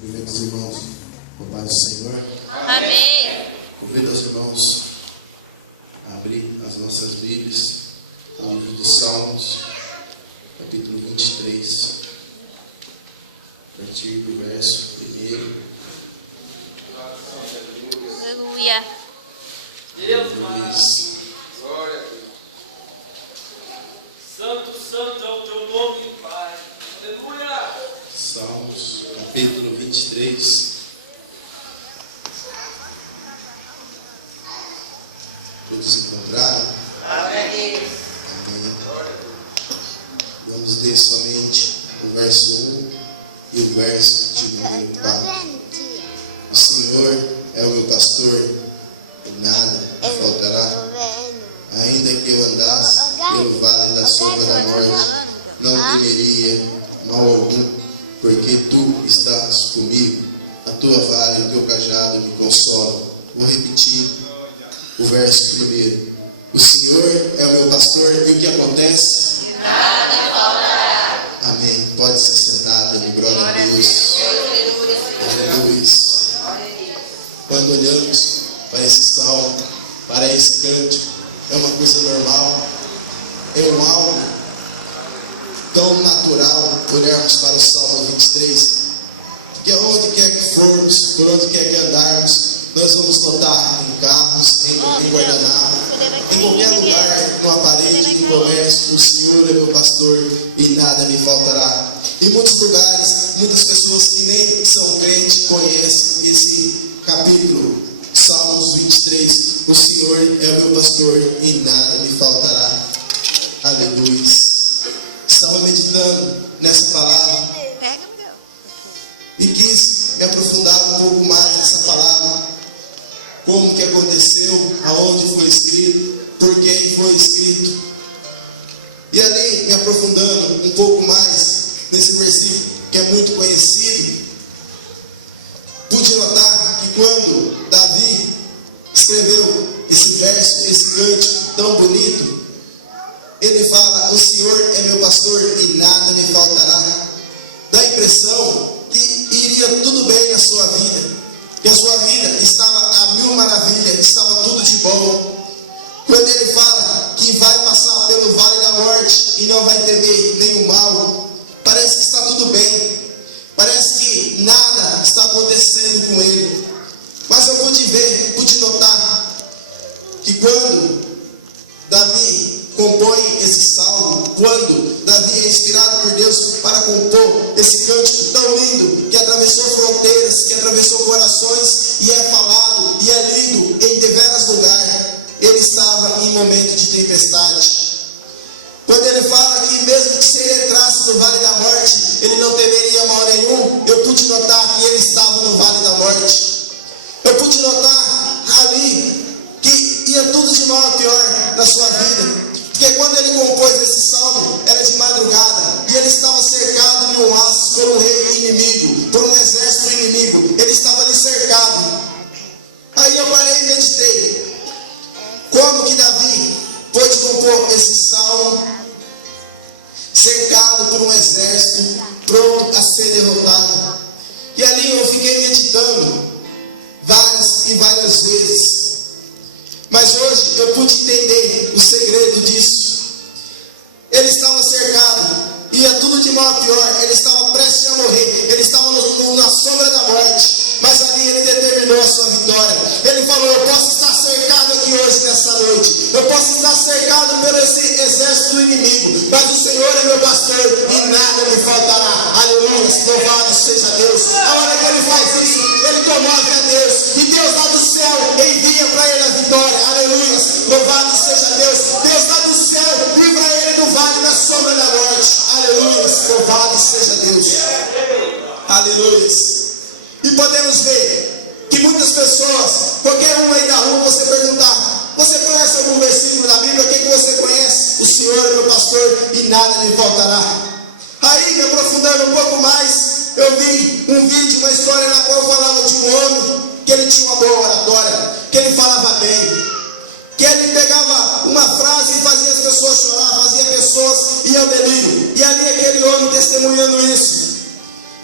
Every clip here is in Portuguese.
Cumprimento os irmãos com a paz do Senhor. Amém. Convido os irmãos a abrir as nossas Bíblias no livro de Salmos, capítulo 23, a partir do verso 1. Aleluia. Diz: Glória a Deus. Santo, santo é o teu nome, Pai. Aleluia. Salmos, capítulo 23. Todos encontraram? Amém. Amém. Vamos ler somente o verso 1 e o verso de número 4. O Senhor é o meu pastor, e nada me faltará. Ainda que eu andasse pelo vale da sombra da morte, não temeria mal algum, porque tu estás comigo. A tua vara e o teu cajado me consolam. Vou repetir o verso primeiro. O Senhor é o meu pastor, e o que acontece? Nada faltará. Amém. Pode se assentar, dando glória a Deus. Aleluia. Quando olhamos para esse salmo, para esse cântico, é uma coisa normal, é um algo tão natural olharmos para o Salmo 23, que aonde quer que formos, por onde quer que andarmos, nós vamos notar em carros, em guardanapo, em qualquer lugar, numa parede de comércio, o Senhor é meu pastor e nada me faltará. Em muitos lugares, muitas pessoas que nem são crentes conhecem esse capítulo, Salmos 23, o Senhor é o meu pastor e nada me faltará. Aleluia. Estava meditando nessa palavra e quis me aprofundar um pouco mais nessa palavra, como que aconteceu, aonde foi escrito, por quem foi escrito. E ali, me aprofundando um pouco mais nesse versículo que é muito conhecido, pude notar que quando Davi escreveu esse verso, esse cântico tão bonito, ele fala: o Senhor é meu pastor e nada me faltará. Dá a impressão que iria tudo bem na sua vida, que a sua vida estava a mil maravilhas, estava tudo de bom. Quando ele fala que vai passar pelo vale da morte e não vai temer nenhum mal, parece que está tudo bem, parece que nada está acontecendo com ele. Mas eu pude notar que quando Davi compõe esse salmo, quando Davi é inspirado por Deus para compor esse cântico tão lindo, que atravessou fronteiras, que atravessou corações, e é falado, e é lido em diversos lugares, ele estava em momento de tempestade. Quando ele fala que mesmo que se ele entrasse no vale da morte, ele não temeria mal nenhum, eu pude notar que ele estava no vale da morte. Eu pude notar ali que ia tudo de mal a pior na sua vida. Porque quando ele compôs esse salmo, era de madrugada, e ele estava cercado de um laço por um rei inimigo, por um exército inimigo. Ele estava ali cercado. Aí eu parei e meditei. Como que Davi pôde compor esse salmo, cercado por um exército, pronto a ser derrotado? E ali eu fiquei meditando várias e várias vezes. Mas hoje eu pude entender o segredo disso. Ele estava cercado, ia tudo de mal a pior, ele estava prestes a morrer, ele estava na sombra da morte, mas ali ele determinou a sua vitória. Ele falou: eu posso estar cercado aqui hoje nessa noite, eu posso estar cercado pelo esse exército do inimigo, mas o Senhor é meu pastor e nada me faltará. Aleluia, louvado seja Deus. A hora que ele faz isso, ele comove a Deus, e Deus lá do céu envia para ele a vitória. Aleluia, louvado seja Deus. Deus lá do céu livra ele do vale da sombra da morte. Aleluia, louvado seja Deus. Aleluia. E podemos ver que muitas pessoas, qualquer um aí da rua, você perguntar: você conhece algum versículo da Bíblia? O que você conhece? O Senhor é meu pastor e nada lhe faltará. Aí, me aprofundando um pouco mais, eu vi um vídeo, uma história na qual falava de um homem que ele tinha uma boa oratória, que ele falava bem, que ele pegava uma frase e fazia as pessoas chorar, fazia pessoas ir ao delírio. E ali aquele homem testemunhando isso,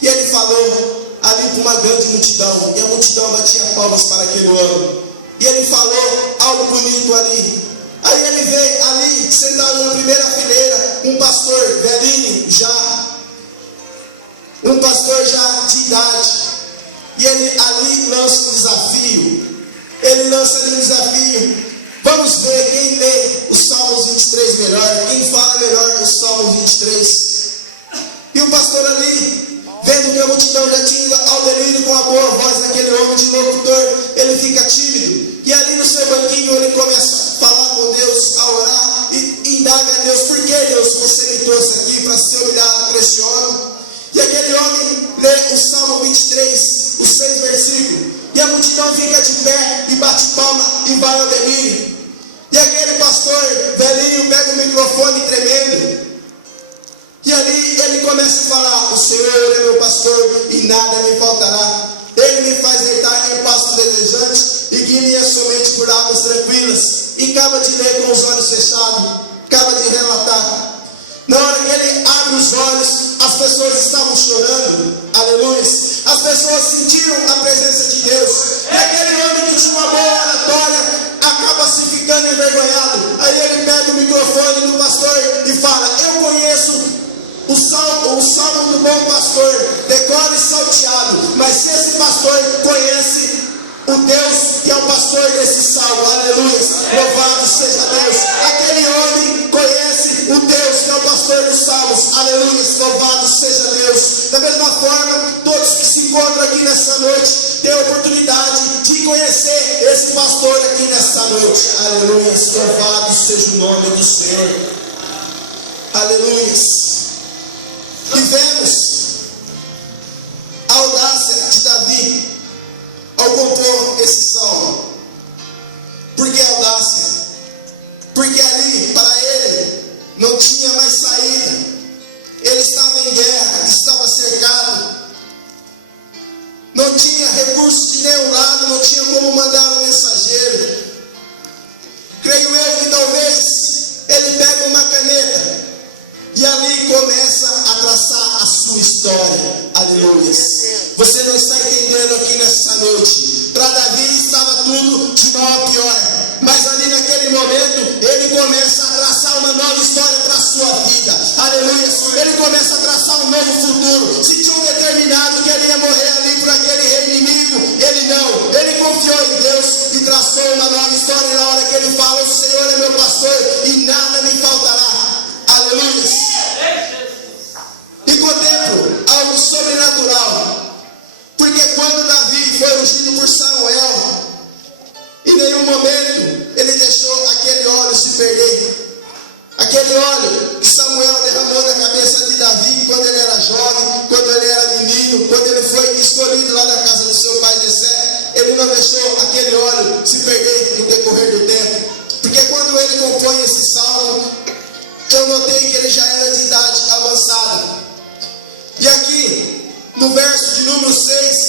e ele falou: ali para uma grande multidão, e a multidão batia palmas para aquele homem, e ele falou algo bonito ali. Aí ele vê ali, sentado na primeira fileira, um pastor velhinho já, um pastor já de idade, e ele ali lança um desafio. Ele lança ali um desafio. Vamos ver quem lê os Salmos 23 melhor, quem fala melhor os Salmos 23. E o pastor ali, vendo que a multidão já tinha ido ao delírio com a boa voz daquele homem de locutor, ele fica tímido. E ali no seu banquinho ele começa a falar com Deus, a orar e indaga a Deus: por que, Deus, você me trouxe aqui para ser humilhado por esse homem? E aquele homem lê o Salmo 23, os 6 versículos, e a multidão fica de pé e bate palma e vai ao delírio. E aquele pastor velhinho pega o microfone tremendo, e ali ele começa a falar: o Senhor é meu pastor e nada me faltará. Ele me faz deitar em pasto verdejante e guia-me somente por águas tranquilas. E acaba de ler com os olhos fechados, acaba de relatar. Na hora que ele abre os olhos, as pessoas estavam chorando, aleluia. As pessoas sentiram a presença de Deus. E aquele homem que tinha uma boa oratória acaba se ficando envergonhado. Aí ele pega o microfone do pastor e fala: eu conheço o salmo do bom pastor, decora e salteado, mas se esse pastor conhece o Deus que é o pastor desse salmo, aleluia, louvado seja Deus. Aquele homem conhece o Deus que é o pastor dos salmos, aleluia, louvado seja Deus. Da mesma forma, todos que se encontram aqui nessa noite têm a oportunidade de conhecer esse pastor aqui nessa noite, aleluia, louvado seja o nome do Senhor, aleluia. E vemos a audácia de Davi ao compor esse salmo. Por que audácia? Porque ali, para ele, não tinha mais saída. Ele estava em guerra, estava cercado, não tinha recursos de nenhum lado, não tinha como mandar um mensageiro. Creio eu que talvez ele pega uma caneta e ali começa a traçar a sua história, aleluia. Você não está entendendo aqui nessa noite. Para Davi estava tudo de mal a pior, mas ali naquele momento ele começa a traçar uma nova história para a sua vida, aleluia. Ele começa a traçar um novo futuro. Se tinham determinado que ele ia morrer ali por aquele rei inimigo, ele não, ele confiou em Deus e traçou uma nova história. Na hora que ele fala: o Senhor é meu pastor e nada me faltará, aleluia. E contemplo algo sobrenatural, porque quando Davi foi ungido por Samuel, em nenhum momento ele deixou aquele óleo se perder. Aquele óleo que Samuel derramou na cabeça de Davi quando ele era jovem, quando ele era menino, quando ele foi escolhido lá na casa do seu pai Jessé, ele não deixou aquele óleo se perder no decorrer do tempo. Porque quando ele compõe esse salmo, eu notei que ele já era de idade avançada. E aqui, no verso de número 6,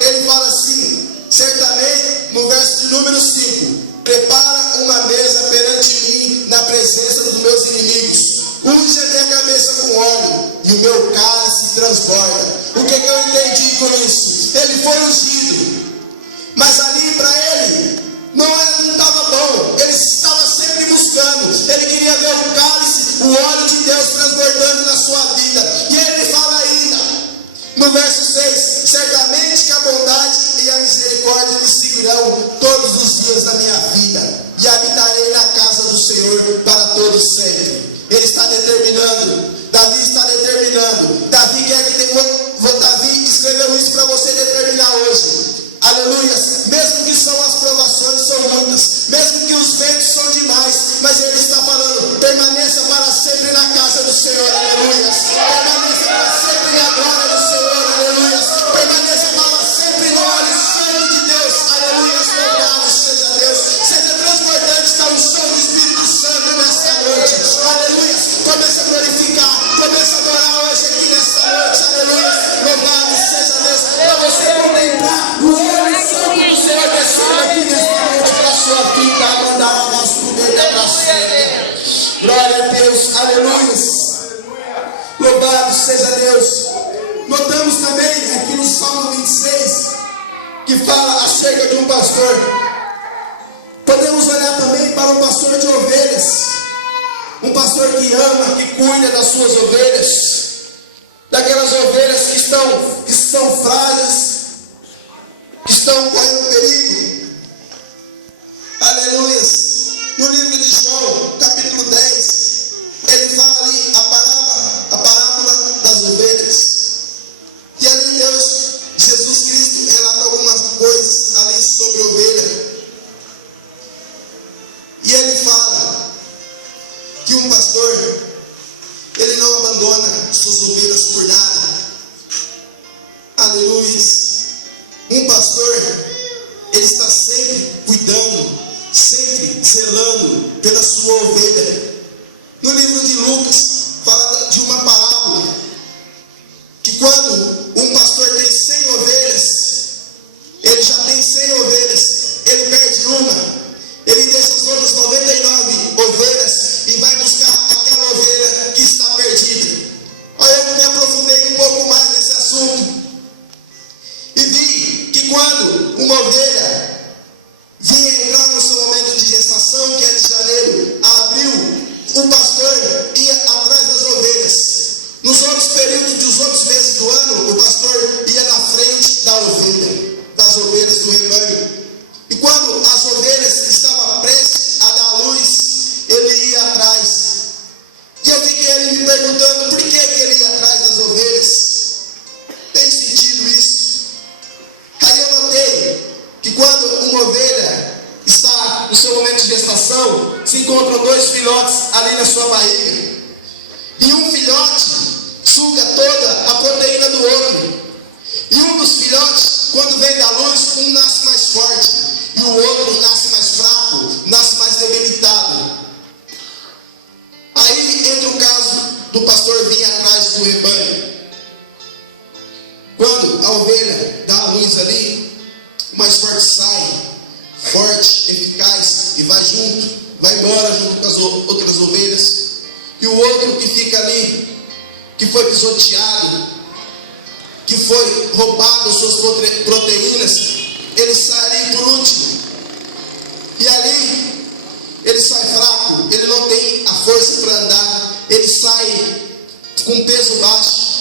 ele fala assim, certamente, no verso de número 5, prepara uma mesa perante mim na presença dos meus inimigos, unge a minha cabeça com óleo e o meu cálice transborda. O que eu entendi com isso? Ele foi ungido, mas ali para ele não estava bom, ele estava sempre buscando, ele queria ver o cálice, o óleo de Deus transbordando na sua vida. E ele fala ainda, no verso 6, certamente que a bondade e a misericórdia me seguirão todos os dias da minha vida, e habitarei na casa do Senhor para todos sempre. Ele está determinando, Davi está determinando, Davi quer que Davi escreveu isso para você determinar hoje. Aleluia, mesmo que são as provações são muitas, mesmo que os ventos são demais, mas ele está falando, permaneça para sempre na casa do Senhor, aleluia, permaneça para sempre na glória do Senhor, aleluia, permaneça para sempre no óleo santo de Deus, aleluia, louvado seja Deus, seja transbordante, está o som do Espírito Santo nesta noite, aleluia, comece a glorificar, comece a adorar hoje aqui nesta noite, aleluia, louvado seja Deus, para você contemplar o óleo santo do Senhor descendo aqui nesta noite para a sua vida, mandar a voz do meio da praça. Glória a Deus, aleluia, louvado seja Deus. Notamos também aqui no Salmo 23, que fala acerca de um pastor. Podemos olhar também para um pastor de ovelhas, um pastor que ama, que cuida das suas ovelhas, daquelas ovelhas que estão frágeis, que estão correndo perigo. Aleluias. No livro de João, capítulo 10, ele fala ali a parábola das ovelhas. E ali Jesus Cristo relata algumas coisas ali sobre ovelha. E ele fala que um pastor, ele não abandona suas ovelhas por nada. Aleluia. Um pastor, ele está sempre cuidando, sempre zelando pela sua ovelha. No livro de Lucas, fala de uma parábola, que quando um pastor tem 100 ovelhas, ele já tem 100 ovelhas, ele perde uma, ele deixa as outras 99 ovelhas e vai buscar aquela ovelha que está perdida. Olha, eu me aprofundei um pouco mais nesse assunto e vi que quando uma ovelha vinha entrar no seu momento de gestação, que é de janeiro a abril, o pastor ia atrás das ovelhas. Nos outros períodos dos outros meses do ano, o pastor ia na frente da ovelha, das ovelhas do rebanho. E quando as ovelhas estavam prestes a dar luz, ele ia atrás. E eu fiquei ali me perguntando por que ele ia atrás das ovelhas. Tem sentido isso? Aí eu notei que quando uma ovelha está no seu momento de gestação, se encontram 2 filhotes ali na sua barriga. E um filhote suga toda a proteína do outro. E um dos filhotes, quando vem da luz, um nasce mais forte. E o outro nasce mais fraco, nasce mais debilitado. Aí entra o caso do pastor vir atrás do rebanho. Quando a ovelha dá a luz ali, o mais forte sai, forte, eficaz, e vai junto, vai embora junto com as outras ovelhas. E o outro que fica ali, que foi pisoteado, que foi roubado as suas proteínas, ele sai ali por último. E ali, ele sai fraco, ele não tem a força para andar, ele sai com peso baixo.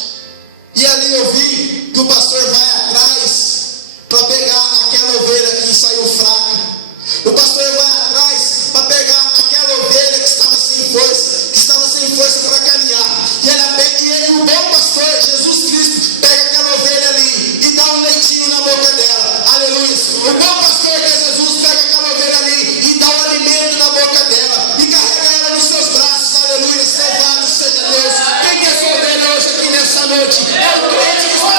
E ali eu vi que o pastor vai atrás para pegar aquela ovelha que saiu fraca. O pastor vai atrás para pegar aquela ovelha que estava sem força para caminhar. E o bom pastor, Jesus Cristo, pega aquela ovelha ali e dá um leitinho na boca dela. Aleluia. O bom pastor, que é Jesus, pega aquela ovelha ali e dá um alimento na boca dela e carrega ela nos seus braços. Aleluia. Louvado seja Deus. Quem é essa ovelha hoje aqui nessa noite? É o crente que está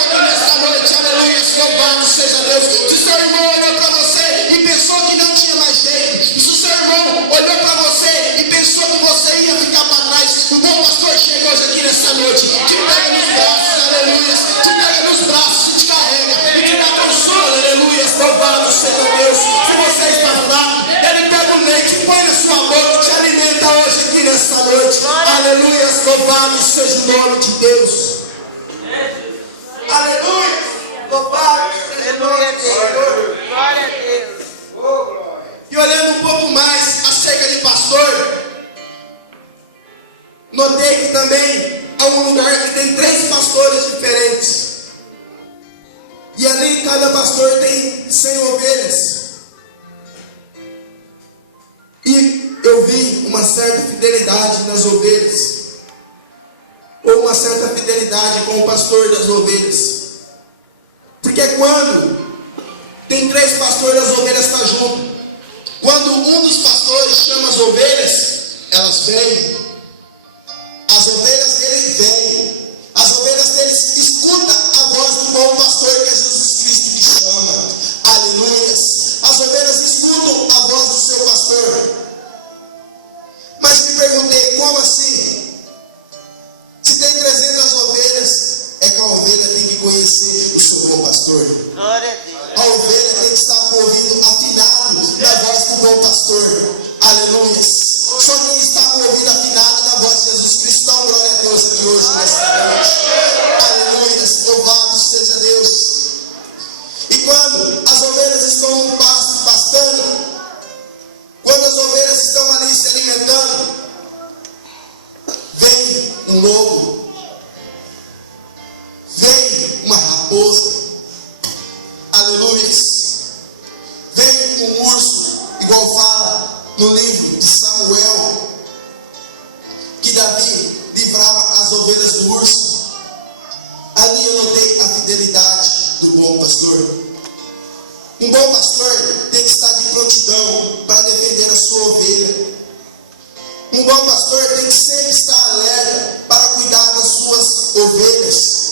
aqui nessa noite. Aleluia. Louvado seja Deus. Se o seu irmão olhou para você e pensou que não tinha mais jeito, se o seu irmão olhou para você e pensou que você ia ficar para trás, o bom pastor chega hoje aqui nessa noite, te pega nos braços, aleluia, te pega nos braços, te carrega, e te dá consolo, aleluia, louvado seja Deus. Se você está fraco, ele pega o leite, põe na sua boca e te alimenta hoje aqui nessa noite, aleluia, louvado seja o nome de Deus. Aleluia, louvado seja o nome de Deus. Glória a Deus. E olhando um pouco mais acerca de pastor, notei que também há um lugar que tem 3 pastores diferentes. E ali cada pastor tem 100 ovelhas. E eu vi uma certa fidelidade nas ovelhas, ou uma certa fidelidade com o pastor das ovelhas. Porque quando tem 3 pastores, as ovelhas estão juntas. Quando um dos pastores chama as ovelhas, elas vêm. As ovelhas dele vêm. As ovelhas dele escutam a voz do bom pastor, que é Jesus Cristo, que chama. Aleluia. As ovelhas escutam a voz do seu pastor. Mas me perguntei, como assim? Se tem 300 ovelhas, é que a ovelha tem que conhecer o seu bom pastor. Glória a Deus. A ovelha tem que estar com o ouvido afinado na voz do bom pastor. Aleluia. Só quem está com o ouvido afinado na voz de Jesus Cristo, dá glória a Deus aqui hoje, nesta noite. Aleluia. Louvado seja Deus. E quando estão no pasto pastando, quando as ovelhas estão ali se alimentando, vem um lobo, vem uma raposa, aleluia, vem um urso, igual fala no livro de Samuel, que Davi livrava as ovelhas do urso. Ali eu notei a fidelidade do bom pastor. Um bom pastor tem que estar de prontidão para defender a sua ovelha. Um bom pastor tem que sempre estar alerta para cuidar das suas ovelhas.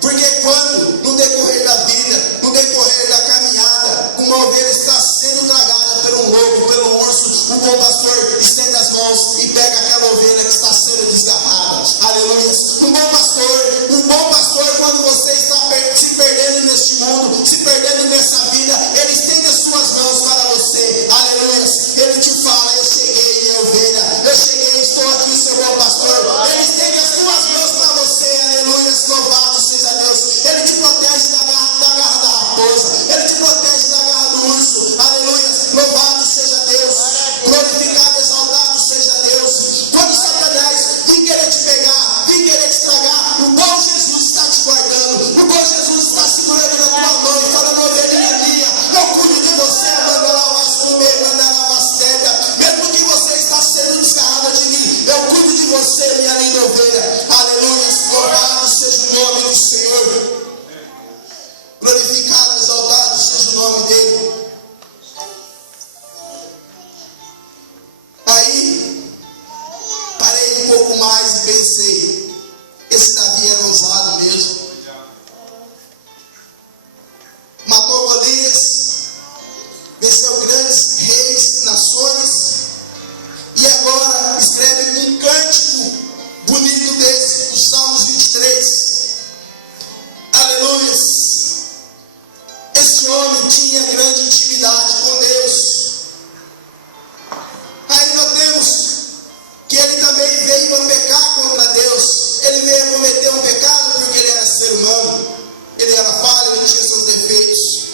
Porque quando, no decorrer da vida, no decorrer da caminhada, uma ovelha está sendo tragada por um lobo, pelo urso, o bom pastor estende as mãos e pega aquela ovelha que está sendo desgarrada. Aleluia. Um bom pastor, quando você está se perdendo neste mundo, se perdendo nessa vida, ele estende as suas mãos para você. Aleluia. Ele te fala: eu cheguei, minha ovelha, eu cheguei, estou aqui, seu bom pastor. Ele estende as suas mãos para você. Aleluia. Louvado seja Deus. Ele te protege da garra da raposa, ele te protege da garra do urso. Aleluia. Louvado seja Deus. Glorificado, exaltado seja Deus. Quando Satanás vem querer te pegar, vem querer te estragar, o bom Jesus está te guardando. O bom Jesus está segurando na tua mão e falando: ovelhinha minha, eu cuido de você. Mandará uma sube, mandará uma seda. Mesmo que você está sendo desgarrada de mim, eu cuido de você, minha linda ovelha. Aleluia. Louvado seja o nome do Senhor. Glorificado, exaltado seja o nome dele. Aí, parei um pouco mais e pensei: esse Davi era ousado mesmo. Matou Golias, venceu grandes reis, nações, e agora escreve um cântico bonito desse, dos Salmos 23. Aleluia. Esse homem tinha grande intimidade com Deus. Aí notemos que ele também veio a pecar contra Deus. Ele veio a cometer um pecado porque ele era ser humano. Ele era falho, ele tinha seus defeitos.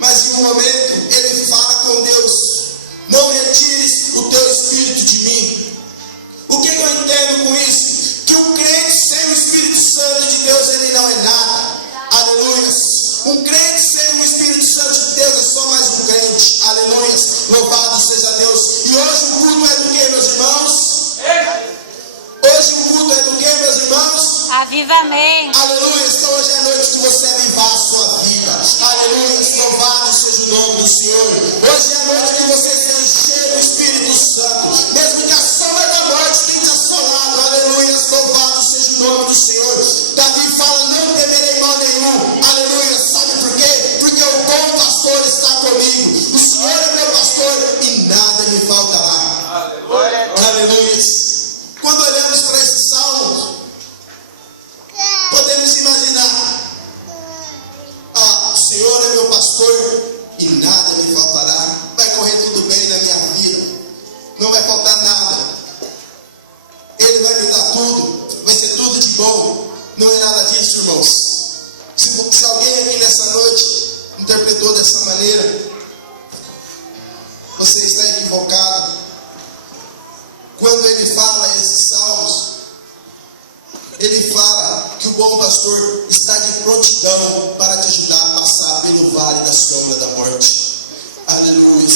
Mas em um momento ele fala com Deus: não retires o teu espírito de mim. O que eu entendo com isso? Que um crente sem o Espírito Santo de Deus, ele não é nada. Aleluia. Um crente sem o Espírito Santo de Deus é só mais um crente. Aleluia. Louvado seja Deus. E hoje o culto é do que, meus irmãos? Hoje o culto é do que, meus irmãos? Avivamento. Aleluia. Então hoje é noite de você avivar a sua vida. Aleluia. Louvado seja o nome do Senhor. Hoje é noite de você se encher do Espírito Santo. Mesmo que a sombra da morte tenha te assolado. Aleluia. Louvado seja o nome do Senhor. Davi fala: não temerei mal nenhum. Aleluia. Sabe por quê? Porque o bom pastor está comigo. O Senhor é meu pastor e nada me faltará. Aleluia. Quando olhamos para esse salmo, podemos imaginar: o Senhor é meu pastor e nada me faltará. Vai correr tudo bem na minha vida, não vai faltar nada. Ele vai me dar tudo, vai ser tudo de bom. Não é nada disso, irmãos. Se alguém aqui nessa noite interpretou dessa maneira, você está equivocado. Quando ele fala esses salmos, ele fala que o bom pastor está de prontidão para te ajudar a passar pelo vale da sombra da morte. Aleluia.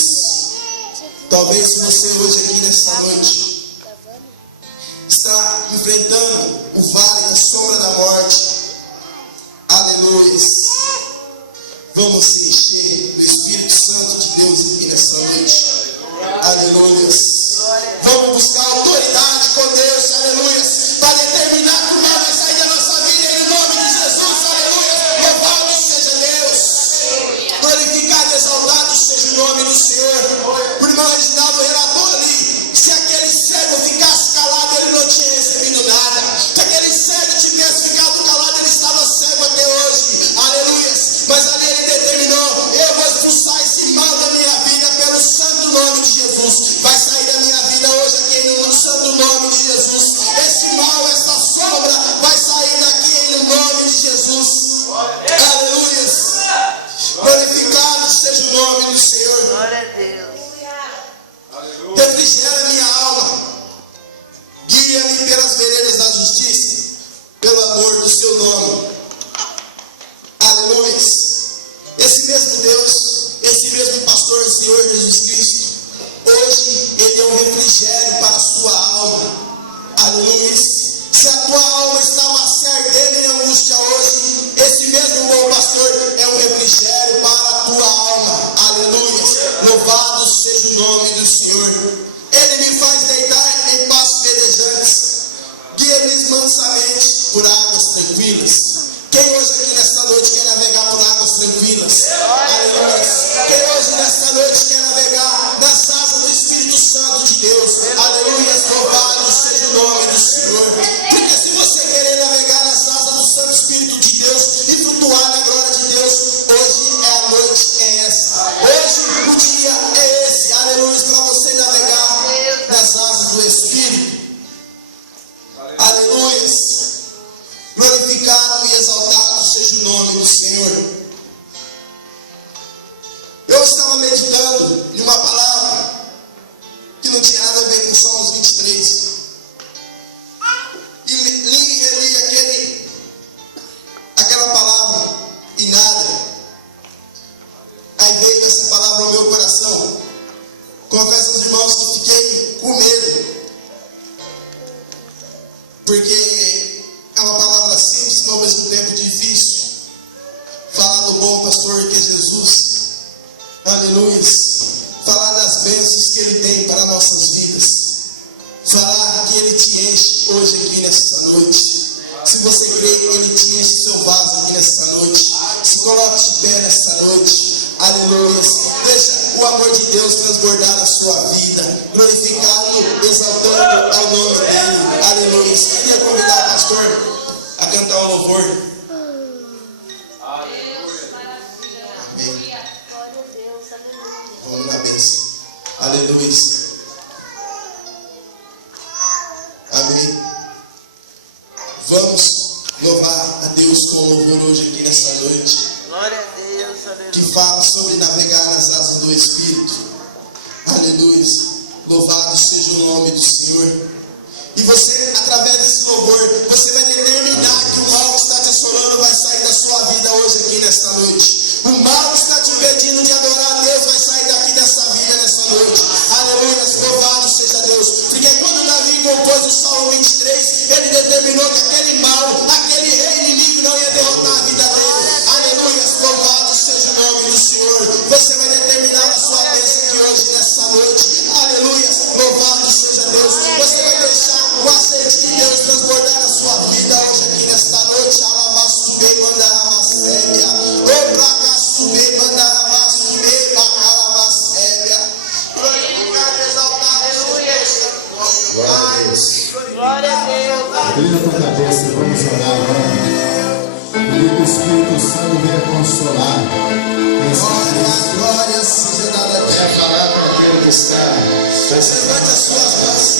Talvez você hoje aqui nessa noite está enfrentando o vale da sombra da morte. Aleluia. Vamos se encher do Espírito Santo de Deus aqui nessa noite. Aleluia. Vamos buscar autoridade com Deus. Aleluia. Para determinar como vai sair da nossa vida em nome de Jesus. Aleluia. Louvado seja Deus. Glorificado, exaltado seja o nome do Senhor. O irmão Reginaldo relatou ali: se aquele cego ficasse calado, ele não tinha recebido nada. Se aquele cego tivesse ficado calado, ele estava cego até hoje. Aleluia. Mas ali ele determinou: eu vou expulsar esse mal da minha vida pelo santo nome de Jesus. Vai sair da minha vida hoje aqui no mundo santo. do Senhor. Glória a Deus. Refrigera minha alma. Guia-me pelas veredas da justiça, pelo amor do seu nome. Aleluia. Esse mesmo Deus, esse mesmo pastor, Senhor Jesus Cristo, hoje Ele é um refrigério para a sua alma. Aleluia. Se a tua alma estava se ardendo em angústia hoje, esse mesmo bom pastor é um refrigério para a tua alma. Aleluia. Louvado seja o nome do Senhor. Ele me faz deitar em pastos verdejantes, guia-me mansamente por águas tranquilas. Quem hoje aqui nesta noite quer navegar por águas tranquilas? Aleluia. Quem hoje nesta noite quer navegar nas asas do Espírito Santo de Deus? Aleluia. Louvado seja o nome do Senhor. Porque se você querer navegar nas asas do Santo Espírito de Deus e flutuar na glória de Deus, hoje é a noite, é essa. Hoje o dia é esse. Aleluia. Para você navegar nas asas do Espírito. Aleluia. Glorificado e exaltado seja o nome do Senhor. Eu estava meditando em uma palavra que não tinha nada a ver com Salmos 23. E li e reli aquela palavra e nada. Aí veio essa palavra ao meu coração. Confesso aos irmãos que fiquei com medo. Porque é uma palavra simples, mas ao mesmo tempo difícil. Falar do bom pastor que é Jesus. Aleluia. Falar das bênçãos que Ele tem para nossas vidas. Falar que Ele te enche hoje aqui nesta noite. Se você crê, Ele te enche seu vaso aqui nesta noite. Se coloque de pé nesta noite. Aleluia. Deixa o amor de Deus transbordar na sua vida. Glorificado, exaltando ao nome dEle. Aleluia. Queria convidar o pastor a cantar o louvor. Amém. Vamos na bênção. Aleluia. Amém. Vamos louvar a Deus com louvor hoje aqui nessa noite. Glória a Deus. Aleluia. Que fala sobre navegar nas asas do Espírito. Aleluia. Louvado seja o nome do Senhor. E você, através desse louvor, você vai determinar que o mal que está te assolando vai sair da sua vida hoje aqui nesta noite. O mal que está te impedindo de adorar a Deus vai sair daqui dessa vida nessa noite. Aleluia, louvado seja Deus. Porque quando Davi compôs o Salmo 23, ele determinou que aquele mal, aquele rei inimigo não ia derrotar a vida dele. Aleluia, louvado seja o nome do Senhor. Você vai determinar a sua bênção aqui hoje nessa noite. Aleluia, louvado seja Deus. Você vai deixar o aceite de Deus transbordar na sua vida hoje aqui nesta noite. Alabastube, mandarabastébia. Obracastube, mandarabastube, bacalabastébia. Glorificado, exaltado. Glória a Deus. Glória a Deus. Inclina a tua cabeça, vamos orar agora. Pedir que o Espírito Santo venha consolar. Glória seja dada a Deus. Quer falar para aquele que está. Levante as suas mãos.